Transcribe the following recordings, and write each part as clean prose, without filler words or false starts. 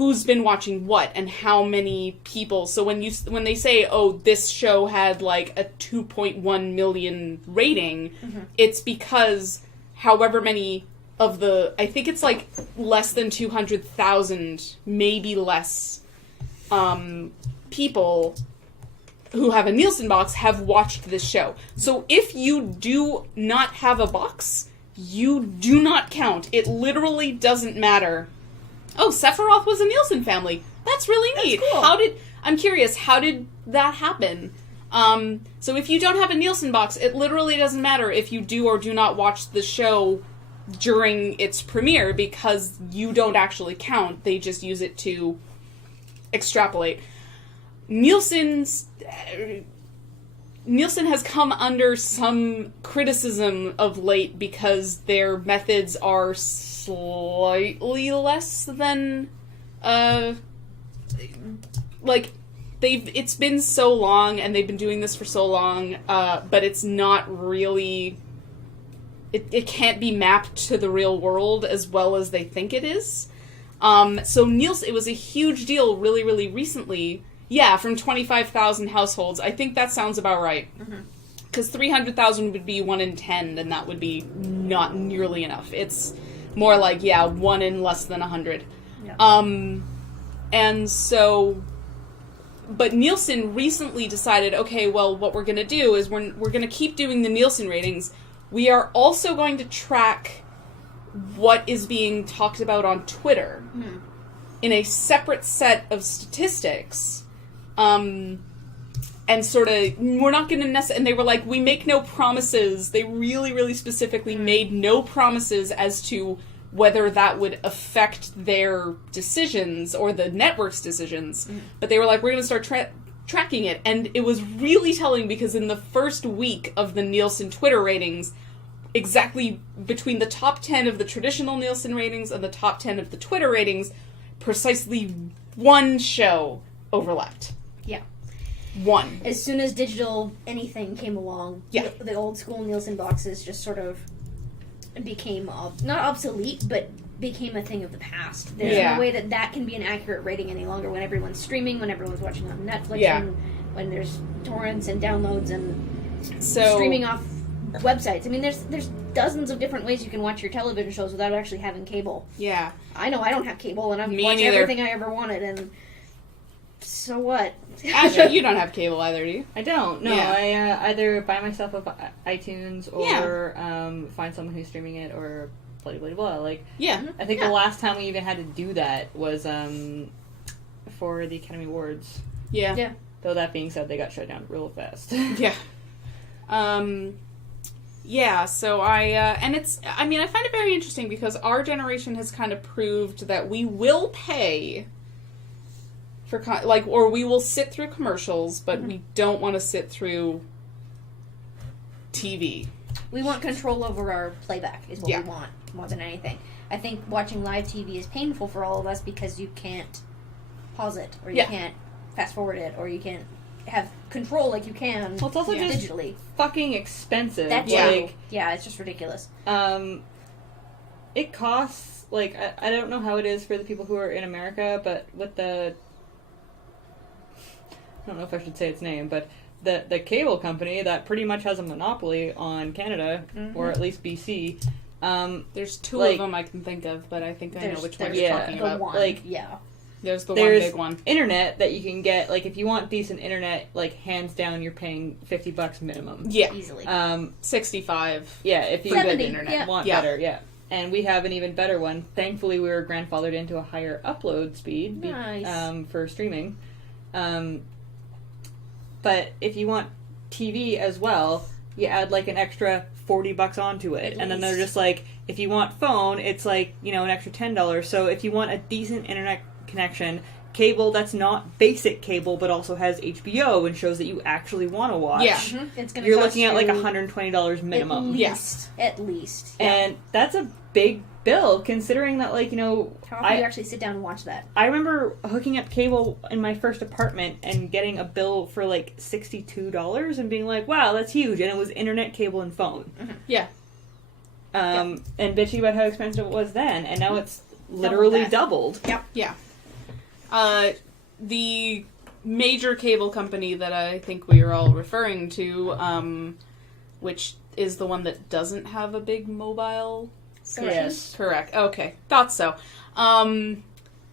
who's been watching what and how many people. So when they say, oh, this show had like a 2.1 million rating, it's because however many of the, I think it's like less than 200,000, maybe less, people who have a Nielsen box have watched this show. So if you do not have a box, you do not count. It literally doesn't matter. Oh, Sephiroth was a Nielsen family. That's really neat. That's cool. I'm curious, how did that happen? So if you don't have a Nielsen box, it literally doesn't matter if you do or do not watch the show during its premiere, because you don't actually count. They just use it to extrapolate. Nielsen has come under some criticism of late because their methods are slightly less than, it's been so long and they've been doing this for so long, but it's not really, it can't be mapped to the real world as well as they think it is. So Nielsen, it was a huge deal really, really recently. Yeah, from 25,000 households. I think that sounds about right. Because 300,000 would be 1 in 10, and that would be not nearly enough. It's more like, 1 in less than 100. Yeah. And so, but Nielsen recently decided, okay, well, what we're going to do is we're going to keep doing the Nielsen ratings. We are also going to track what is being talked about on Twitter in a separate set of statistics. And sort of, we're not going to and they were like, we make no promises. They really, really specifically made no promises as to whether that would affect their decisions or the network's decisions. But they were like, we're going to start tracking it. And it was really telling because in the first week of the Nielsen Twitter ratings, exactly between the top 10 of the traditional Nielsen ratings and the top 10 of the Twitter ratings, precisely one show overlapped. Yeah. One. As soon as digital anything came along, the old school Nielsen boxes just sort of became, not obsolete, but became a thing of the past. There's no way that can be an accurate rating any longer when everyone's streaming, when everyone's watching on Netflix, and when there's torrents and downloads and streaming off websites. I mean, there's dozens of different ways you can watch your television shows without actually having cable. Yeah. I know I don't have cable, and I've watched everything I ever wanted, and so what? Actually, you don't have cable either, do you? I don't. No, I either buy myself a iTunes or find someone who's streaming it or blah blah blah. Like, I think the last time we even had to do that was for the Academy Awards. Yeah. Yeah. Though that being said, they got shut down real fast. Yeah. Yeah, so I find it very interesting because our generation has kind of proved that we will pay for, or we will sit through commercials, but we don't want to sit through TV. We want control over our playback is what we want more than anything. I think watching live TV is painful for all of us because you can't pause it, or you can't fast forward it, or you can't have control like you can well, it's also just digitally. Fucking expensive. That's it's just ridiculous. It costs, like, I don't know how it is for the people who are in America, but with the, I don't know if I should say its name, but the cable company that pretty much has a monopoly on Canada, or at least BC. There's two of them I can think of, but I think I know which one you're talking about. There's one big one. Internet that you can get, like, if you want decent internet, like, hands down, you're paying $50 minimum. Yeah. Easily. 65. Yeah, if you good internet want better, And we have an even better one. Thankfully, we were grandfathered into a higher upload speed for streaming. But if you want TV as well, you add, like, an extra $40 onto it. And then they're just like, if you want phone, it's like, an extra $10. So if you want a decent internet connection, cable that's not basic cable but also has HBO and shows that you actually want to watch, it's gonna you're looking at like $120 minimum. At least. And that's a big bill considering that, like, how often do you actually sit down and watch that? I remember hooking up cable in my first apartment and getting a bill for like $62 and being like, wow, that's huge. And it was internet, cable, and phone. And bitchy about how expensive it was then, and now it's literally doubled. Yeah. The major cable company that I think we are all referring to, which is the one that doesn't have a big mobile section? Yes. Correct. Okay. Thought so.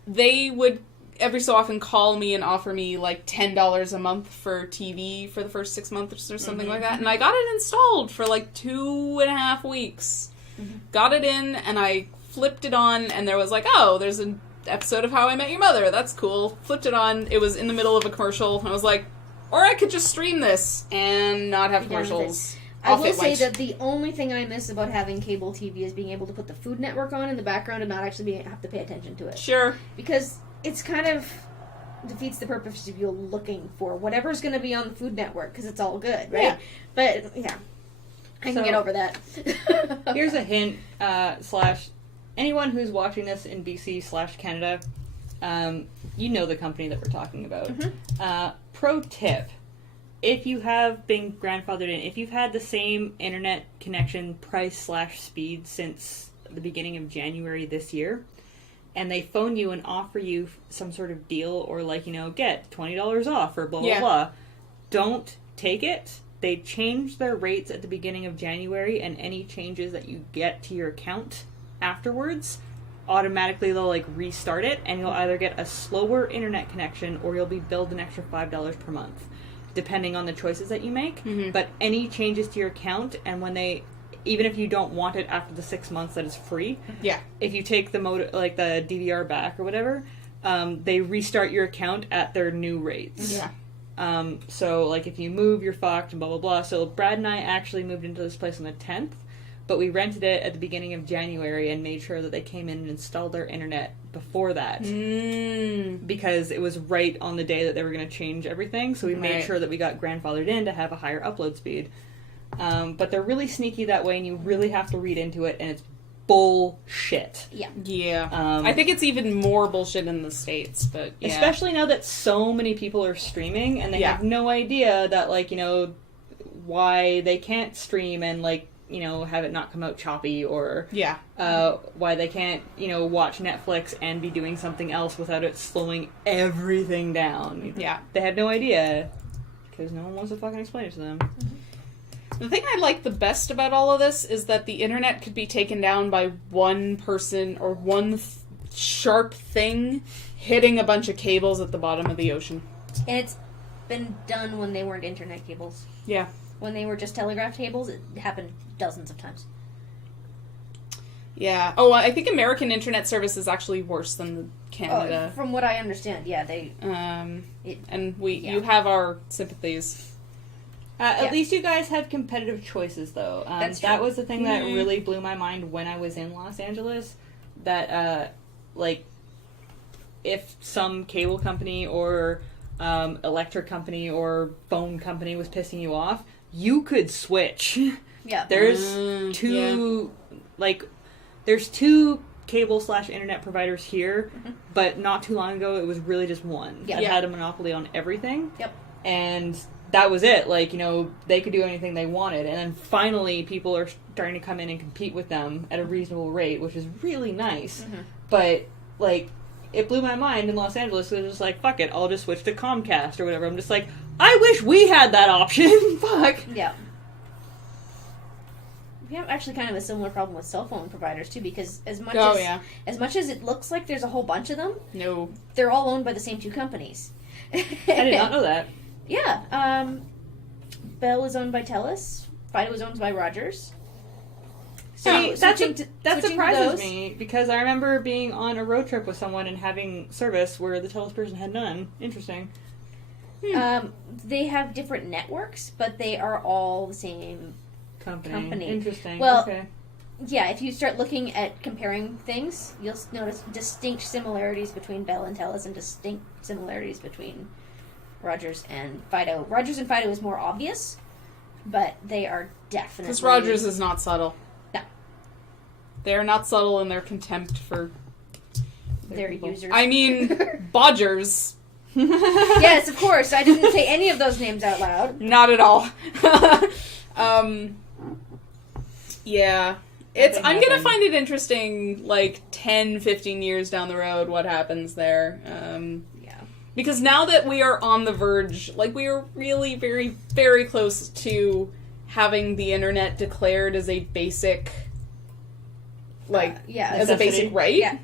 They would every so often call me and offer me like $10 a month for TV for the first 6 months or something like that. And I got it installed for like 2.5 weeks. Got it in and I flipped it on and there was like, oh, there's an episode of How I Met Your Mother. That's cool. Flipped it on. It was in the middle of a commercial. And I was like, or I could just stream this and not have commercials. I will say that the only thing I miss about having cable TV is being able to put the Food Network on in the background and not actually have to pay attention to it. Sure. Because it's kind of defeats the purpose of you looking for whatever's going to be on the Food Network because it's all good, right? Yeah. But, yeah. I can get over that. Here's a hint, / anyone who's watching this in BC/Canada, you know the company that we're talking about. Pro tip. If you have been grandfathered in, if you've had the same internet connection price/speed since the beginning of January this year, and they phone you and offer you some sort of deal or get $20 off or blah, blah, blah, don't take it. They change their rates at the beginning of January, and any changes that you get to your account afterwards, automatically they'll restart it, and you'll either get a slower internet connection or you'll be billed an extra $5 per month, depending on the choices that you make. But any changes to your account, and when even if you don't want it after the 6 months, that is free. Yeah. If you take the the DVR back or whatever, they restart your account at their new rates. Yeah. So, if you move, you're fucked, and blah, blah, blah. So, Brad and I actually moved into this place on the 10th, but we rented it at the beginning of January and made sure that they came in and installed their internet before that. Because it was right on the day that they were going to change everything, so we made sure that we got grandfathered in to have a higher upload speed. But they're really sneaky that way, and you really have to read into it, and it's bullshit. Yeah. I think it's even more bullshit in the States, but yeah. Especially now that so many people are streaming, and they have no idea that, why they can't stream and, have it not come out choppy, or why they can't, watch Netflix and be doing something else without it slowing everything down. Yeah. They have no idea, because no one wants to fucking explain it to them. The thing I like the best about all of this is that the internet could be taken down by one person or one sharp thing hitting a bunch of cables at the bottom of the ocean. And it's been done when they weren't internet cables. Yeah. When they were just telegraph cables, it happened dozens of times. Yeah. Oh, I think American internet service is actually worse than Canada. From what I understand, yeah, they... you have our sympathies. At least you guys had competitive choices, though. That's true. That was the thing that really blew my mind when I was in Los Angeles. That, if some cable company or electric company or phone company was pissing you off, you could switch. Yeah. There's two cable/internet providers here, but not too long ago it was really just one that had a monopoly on everything. Yep. And that was it. They could do anything they wanted. And then finally people are starting to come in and compete with them at a reasonable rate, which is really nice. But, it blew my mind in Los Angeles. It was just like, fuck it, I'll just switch to Comcast or whatever. I'm just like, I wish we had that option. Fuck. Yeah. We have actually kind of a similar problem with cell phone providers, too, because as much as it looks like there's a whole bunch of them, no, they're all owned by the same two companies. I did not know that. Yeah. Bell is owned by TELUS. Fido is owned by Rogers. So that surprises me, because I remember being on a road trip with someone and having service where the TELUS person had none. Interesting. They have different networks, but they are all the same company. Interesting. Well, okay. Yeah, if you start looking at comparing things, you'll notice distinct similarities between Bell and TELUS and distinct similarities between Rogers and Fido. Rogers and Fido is more obvious, but they are definitely... Because Rogers is not subtle. No. They are not subtle in their contempt for their users. I mean, Bodgers. Yes, of course. I didn't say any of those names out loud. Not at all. Yeah. I'm gonna find it interesting, like, 10, 15 years down the road, what happens there. Because now that we are on the verge, like, we are really very, very close to having the internet declared as a basic, like, as a basic right. Yeah.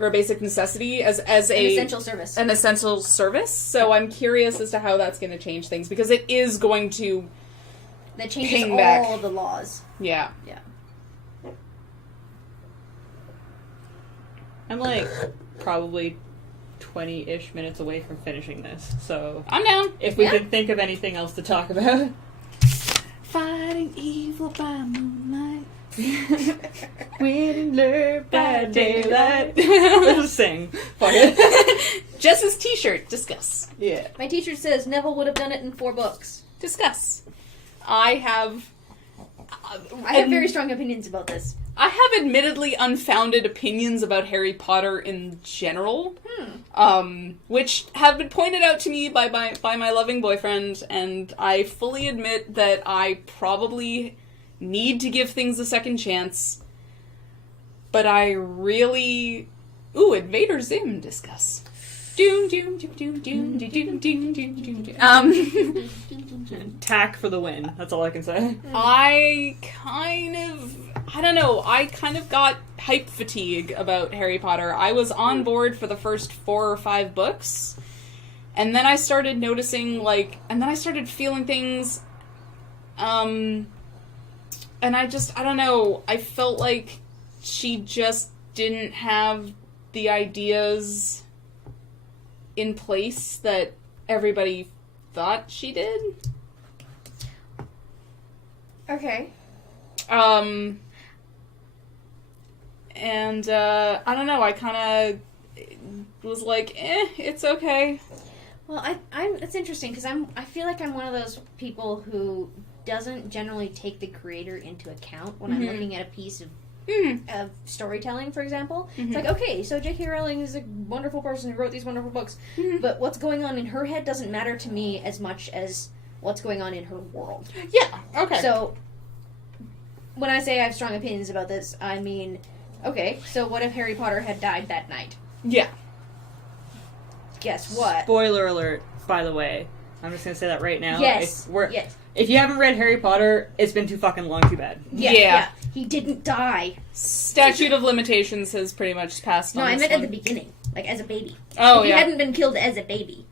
Or a basic necessity, as an essential service. An essential service. So I'm curious as to how that's going to change things, because it is going to that changes ping all back. of the laws. Yeah. Yeah. I'm like probably 20-ish minutes away from finishing this, so I'm down. if we could think of anything else to talk about. Fighting evil by moonlight. Winning love by daylight. Let's just sing. Fuck it. Jess's t-shirt. Discuss. Yeah. My teacher says Neville would have done it in 4 books. Discuss. I have very strong opinions about this. I have admittedly unfounded opinions about Harry Potter in general, which have been pointed out to me by my loving boyfriend, and I fully admit that I probably need to give things a second chance, but I really... Ooh, Invader Zim, discuss. Doom, doom, doom, doom, doom, doom, doom, doom, doom. Tack for the win. That's all I can say. I don't know, I kind of got hype fatigue about Harry Potter. I was on board for the first 4 or 5 books, and then I started noticing, and then I started feeling things, and I don't know, I felt like she just didn't have the ideas in place that everybody thought she did. Okay. And, I don't know, I kind of was like, it's okay. Well, it's interesting, because I feel like I'm one of those people who doesn't generally take the creator into account when I'm looking at a piece of storytelling, for example. It's like, okay, so J.K. Rowling is a wonderful person who wrote these wonderful books, but what's going on in her head doesn't matter to me as much as what's going on in her world. Yeah, okay. So, when I say I have strong opinions about this, I mean, okay, so what if Harry Potter had died that night? Yeah. Guess what? Spoiler alert, by the way. I'm just gonna say that right now. Yes. If you haven't read Harry Potter, it's been too fucking long, too bad. Yeah. He didn't die. Statute of limitations has pretty much passed on. No, I this meant one. at the beginning, like as a baby. Oh, if he hadn't been killed as a baby,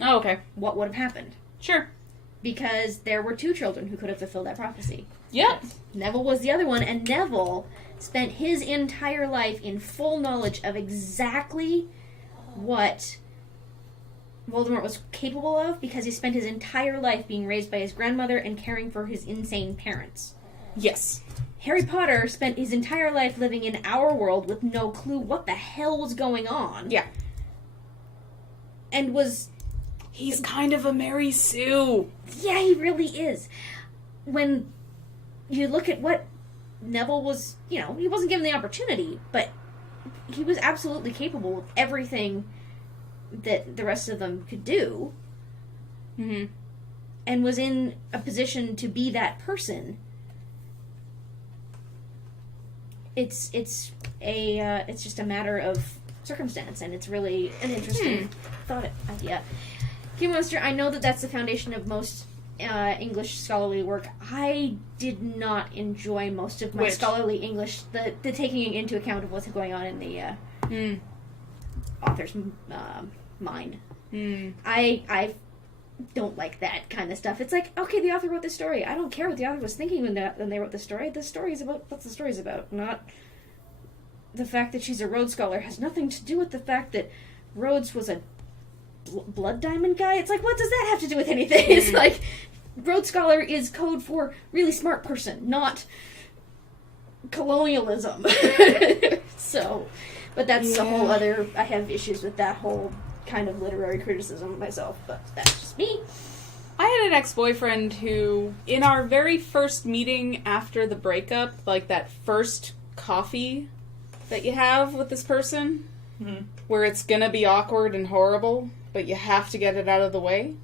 oh, okay. what would have happened? Sure. Because there were 2 children who could have fulfilled that prophecy. Yep. Neville was the other one, and Neville spent his entire life in full knowledge of exactly what Voldemort was capable of, because he spent his entire life being raised by his grandmother and caring for his insane parents. Yes. Harry Potter spent his entire life living in our world with no clue what the hell was going on. Yeah. And was... He's kind of a Mary Sue. Yeah, he really is. When you look at what Neville was, he wasn't given the opportunity, but he was absolutely capable of everything that the rest of them could do. Mm-hmm. And was in a position to be that person. It's just a matter of circumstance, and it's really an interesting thought idea. Q Monster, I know that's the foundation of most English scholarly work. I did not enjoy most of my scholarly English, the taking into account of what's going on in the author's mind. I don't like that kind of stuff. It's like, okay, the author wrote this story. I don't care what the author was thinking when they wrote the story. The story is about what the story's about, not the fact that she's a Rhodes Scholar has nothing to do with the fact that Rhodes was a blood diamond guy. It's like, what does that have to do with anything? It's like, Rhodes Scholar is code for really smart person, not colonialism. So, but that's a whole other, I have issues with that whole kind of literary criticism myself, but that's just me. I had an ex-boyfriend who, in our very first meeting after the breakup, like that first coffee that you have with this person, where it's gonna be awkward and horrible, but you have to get it out of the way,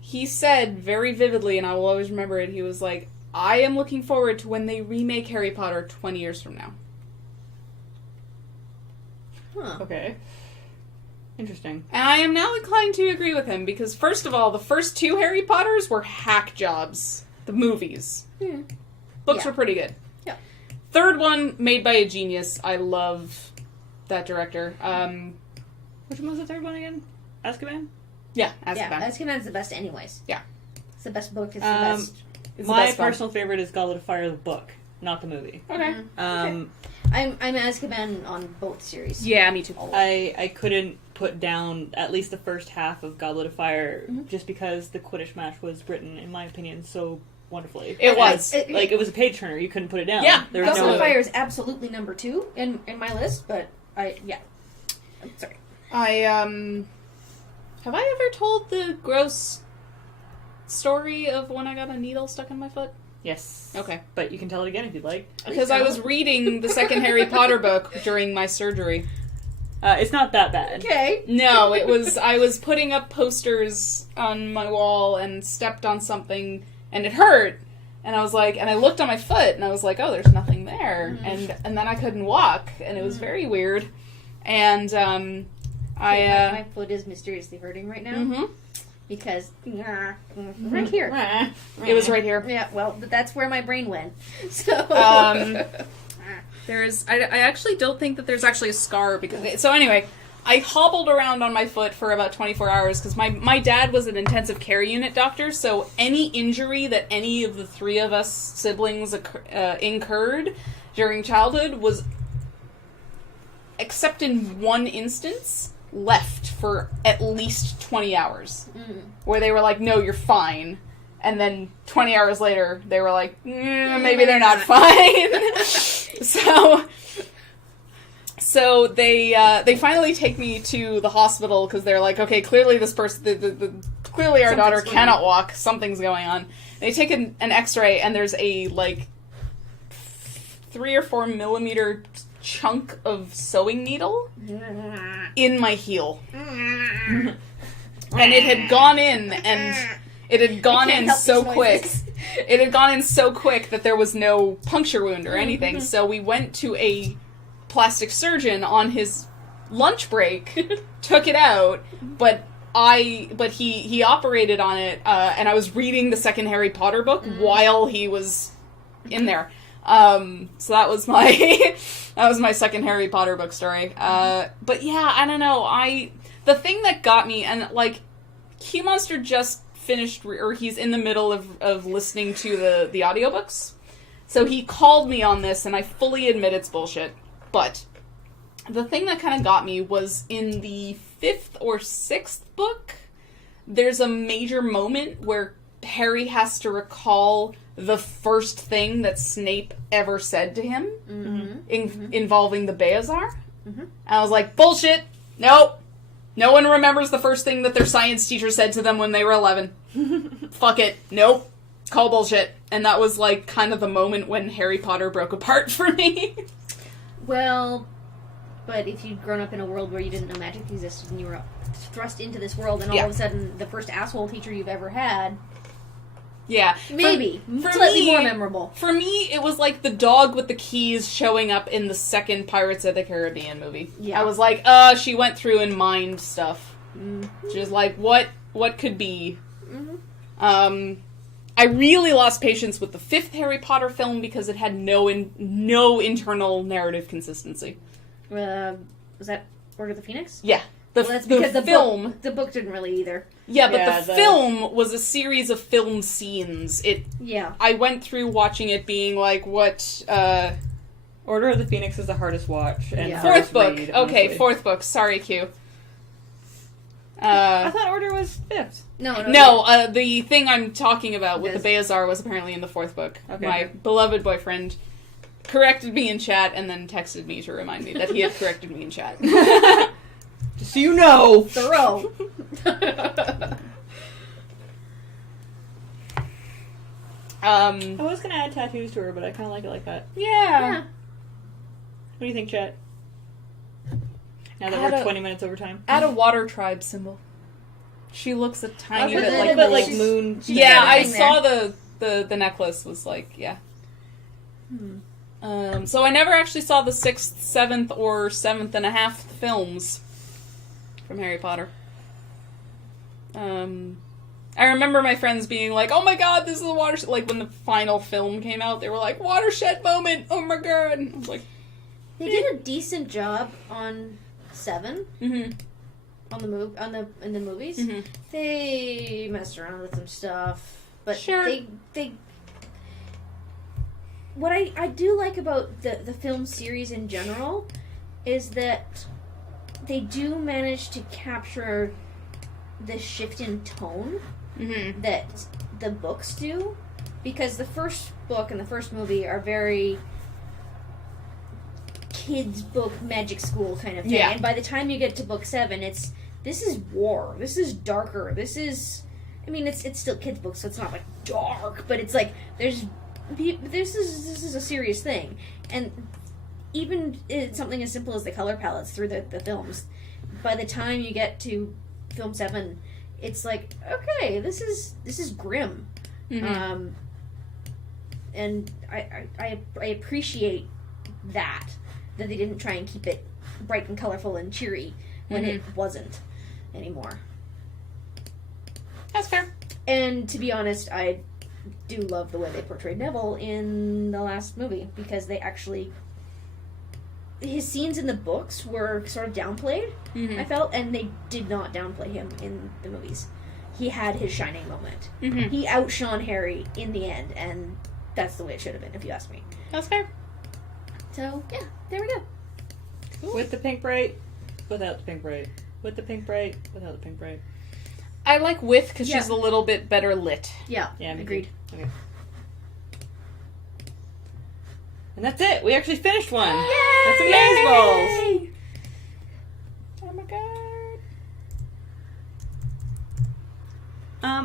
he said very vividly, and I will always remember it, he was like, I am looking forward to when they remake Harry Potter 20 years from now. Huh. Okay. Interesting. And I am now inclined to agree with him, because first of all, the first 2 Harry Potters were hack jobs. The movies. Books were pretty good. Yeah. Third one, made by a genius. I love that director. Which one was the third one again? Azkaban? Yeah, Azkaban. Yeah, Azkaban's the best anyways. Yeah. It's the best book. It's the best. It's the My best one. personal favorite is Goblet of Fire, the book, not the movie. Okay. I'm Azkaban on both series. Yeah, me too. I couldn't put down at least the first half of Goblet of Fire just because the Quidditch match was written, in my opinion, so wonderfully. It was. It was a page turner. You couldn't put it down. Yeah. There was Goblet no of way. Fire is absolutely number 2 in my list, but I'm sorry. Have I ever told the gross story of when I got a needle stuck in my foot? Yes. Okay. But you can tell it again if you'd like. Because I was reading the second Harry Potter book during my surgery. It's not that bad. Okay. No, I was putting up posters on my wall and stepped on something and it hurt. And I was like, and I looked on my foot and I was like, oh, there's nothing there. And then I couldn't walk and it was very weird. And, my foot is mysteriously hurting right now. Because, right here. It was right here. Yeah, well, that's where my brain went. So, I actually don't think that there's actually a scar because, so anyway, I hobbled around on my foot for about 24 hours because my dad was an intensive care unit doctor, so any injury that any of the 3 of us siblings incurred during childhood was, except in one instance, left for at least 20 hours. Where they were like, no, you're fine. And then 20 hours later, they were like, maybe they're not fine. So they finally take me to the hospital because they're like, okay, clearly this person, clearly our daughter cannot walk. Something's going on. They take an X-ray and there's a 3 or 4 millimeter chunk of sewing needle in my heel. And it had gone in and it had gone in so quick. It had gone in so quick that there was no puncture wound or anything. So we went to a plastic surgeon on his lunch break, took it out, but he operated on it, and I was reading the second Harry Potter book while he was in there. So that was my second Harry Potter book story. But yeah, I don't know. The thing that got me, and Q Monster just finished, or he's in the middle of listening to the audiobooks. So he called me on this, and I fully admit it's bullshit. But the thing that kind of got me was in the 5th or 6th book, there's a major moment where Harry has to recall the first thing that Snape ever said to him involving the Vizier. And I was like, bullshit! Nope! No one remembers the first thing that their science teacher said to them when they were 11. Fuck it. Nope. Call bullshit. And that was kind of the moment when Harry Potter broke apart for me. Well, but if you'd grown up in a world where you didn't know magic existed and you were thrust into this world and all of a sudden the first asshole teacher you've ever had... Yeah. Maybe. For slightly me, more memorable. For me, it was like the dog with the keys showing up in the second Pirates of the Caribbean movie. Yeah. I was like, she went through and mined stuff. She was like, what could be? I really lost patience with the 5th Harry Potter film because it had no internal narrative consistency. Was that Order of the Phoenix? Yeah. That's because the book didn't really either. Yeah, but the film was a series of film scenes. I went through watching it being like, what... Order of the Phoenix is the hardest watch. And 4th book. read, Okay, 4th book. Sorry, Q. I thought Order was 5th. No, the thing I'm talking about with the Vizier was apparently in the 4th book. Okay. My beloved boyfriend corrected me in chat and then texted me to remind me that he had corrected me in chat. Just so you know! Thorough. I was gonna add tattoos to her, but I kind of like it like that. Yeah. What do you think, chat? Now that we're 20 minutes over time. Add a water tribe symbol. She looks a tiny bit like like the moon. Yeah, I saw the The necklace was like, yeah. So I never actually saw the 6th, 7th, or 7th and a half films from Harry Potter. I remember my friends being like, oh my god, this is a watershed... Like, when the final film came out, they were like, watershed moment, oh my god. And I was like... They did a decent job on 7. Mm-hmm. In the movies. Mm-hmm. They messed around with some stuff. But sure. they what I do like about the film series in general is that they do manage to capture the shift in tone that the books do, because the first book and the first movie are very kids book magic school kind of thing, and by the time you get to book 7, this is war, this is darker, this is, I mean, it's still kids books, so it's not like dark, but it's like this is a serious thing. And even something as simple as the color palettes through the films, by the time you get to film 7, it's like, okay, this is grim. And I appreciate that they didn't try and keep it bright and colorful and cheery when it wasn't anymore. That's fair. And to be honest, I do love the way they portrayed Neville in the last movie, because they actually... His scenes in the books were sort of downplayed, I felt, and they did not downplay him in the movies. He had his shining moment. He outshone Harry in the end, and that's the way it should have been, if you ask me. That's fair. So, yeah, there we go. Cool. With the pink bright, without the pink bright. With the pink bright, without the pink bright. I like with, because she's a little bit better lit. Yeah, agreed. Okay. And that's it. We actually finished one. Yay! That's amazing. Oh my god.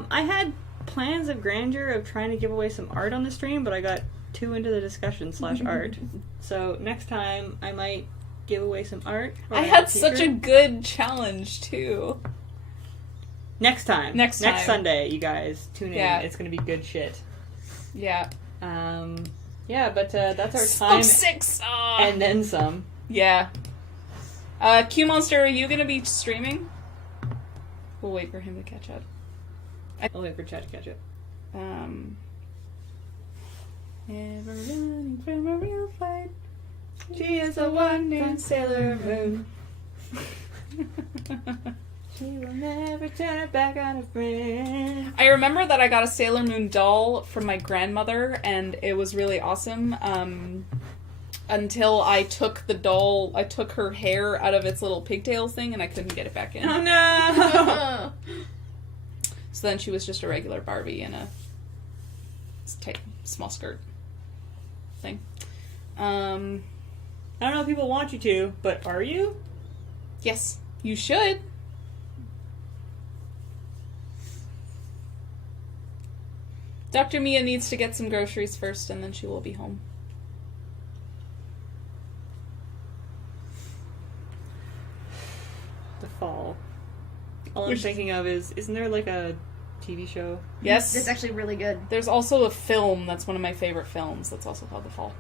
I had plans of grandeur of trying to give away some art on the stream, but I got too into the discussion /art. So next time I might give away some art. I had such a good challenge too. Next time. Next Sunday, you guys tune in. Yeah. It's gonna be good shit. Yeah. Yeah, but that's our time. 6. And then some. Yeah. Q Monster, are you gonna be streaming? We'll wait for him to catch up. I'll wait for chat to catch up. Never running from a real fight. She is the one named Sailor Moon. She will never turn her back on a friend. I remember that I got a Sailor Moon doll from my grandmother, and it was really awesome. Until I took the doll, I took her hair out of its little pigtails thing, and I couldn't get it back in. Oh no! So then she was just a regular Barbie in a tight, small skirt thing. I don't know if people want you to, but are you? Yes, you should. Dr. Mia needs to get some groceries first, and then she will be home. The fall. All I'm thinking of is, isn't there like a TV show? Yes. It's actually really good. There's also a film that's one of my favorite films that's also called The Fall.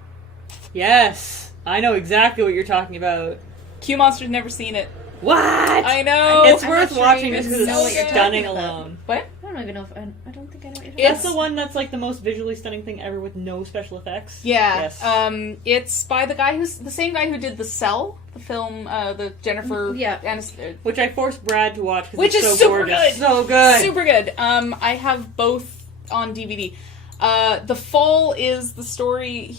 Yes! I know exactly what you're talking about. Q Monster's never seen it. What? I know! It's I'm worth not sure watching you just even because know what it's you're stunning talking about. alone. What? I don't even know if I don't think I know what you're talking That's about. the one that's like the most visually stunning thing ever with no special effects? Yeah. Yes. It's by the same guy who did The Cell, the film, the Jennifer Aniston. Which I forced Brad to watch because Which it's is so super gorgeous. good! So good! Super good. I have both on DVD. The Fall is the story,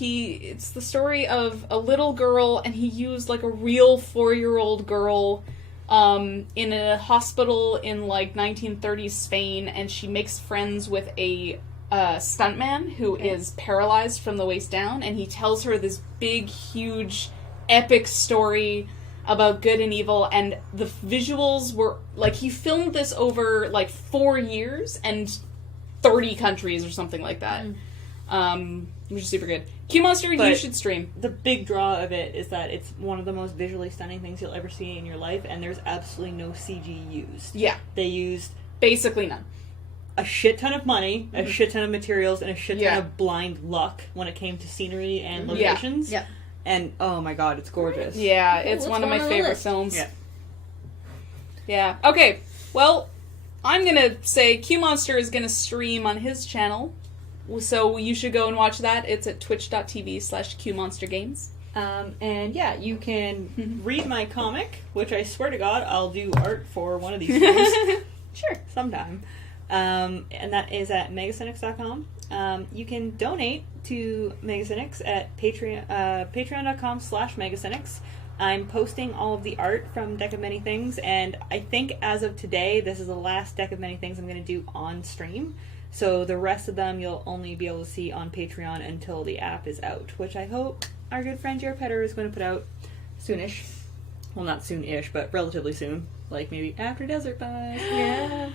it's the story of a little girl, and he used like a real 4-year-old girl in a hospital in like 1930s Spain, and she makes friends with a stuntman who is paralyzed from the waist down, and he tells her this big, huge, epic story about good and evil, and the visuals were, like, he filmed this over like 4 years and 30 countries or something like that. Which is super good. Q Monster, you should stream. The big draw of it is that it's one of the most visually stunning things you'll ever see in your life, and there's absolutely no CG used. Yeah. They used basically none. a shit ton of money, a shit ton of materials, and a shit ton Yeah. of blind luck when it came to scenery and locations. Yeah. And oh my god, it's gorgeous. Yeah, it's Let's one of go my on the favorite list. films. Yeah. Yeah. Okay. Well, I'm gonna say Q Monster is gonna stream on his channel, so you should go and watch that. It's at twitch.tv/QMonsterGames. And yeah, you can read my comic, which I swear to God I'll do art for one of these streams. Sure. Sometime. And that is at MegaCynics.com. You can donate to MegaCynics at patreon.com/MegaCynics. I'm posting all of the art from Deck of Many Things, and I think as of today, this is the last Deck of Many Things I'm going to do on stream. So the rest of them you'll only be able to see on Patreon until the app is out, which I hope our good friend Jared Petter is going to put out soonish. Well, not soon-ish, but relatively soon. Like maybe after Desert Bus. Yeah.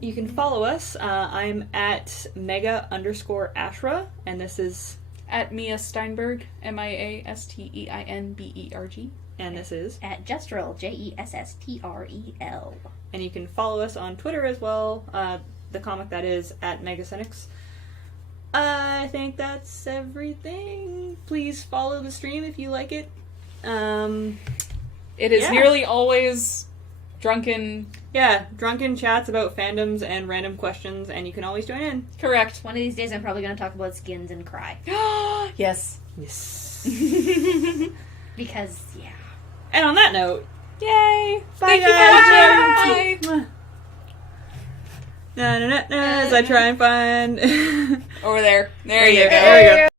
You can follow us. I'm at Mega_Ashra, and this is... At Mia Steinberg, MIASTEINBERG. And this is... At Jestrel, JESSTREL. And you can follow us on Twitter as well. The comic that is at MegaCynics. I think that's everything. Please follow the stream if you like it. It is Yeah. nearly always drunken. Yeah, drunken chats about fandoms and random questions, and you can always join in. Correct. One of these days I'm probably going to talk about skins and cry. Yes. Yes. Because, yeah. And on that note, Yay! bye Thank you for watching. Bye. As I try and find... Over there. There you go. There we go.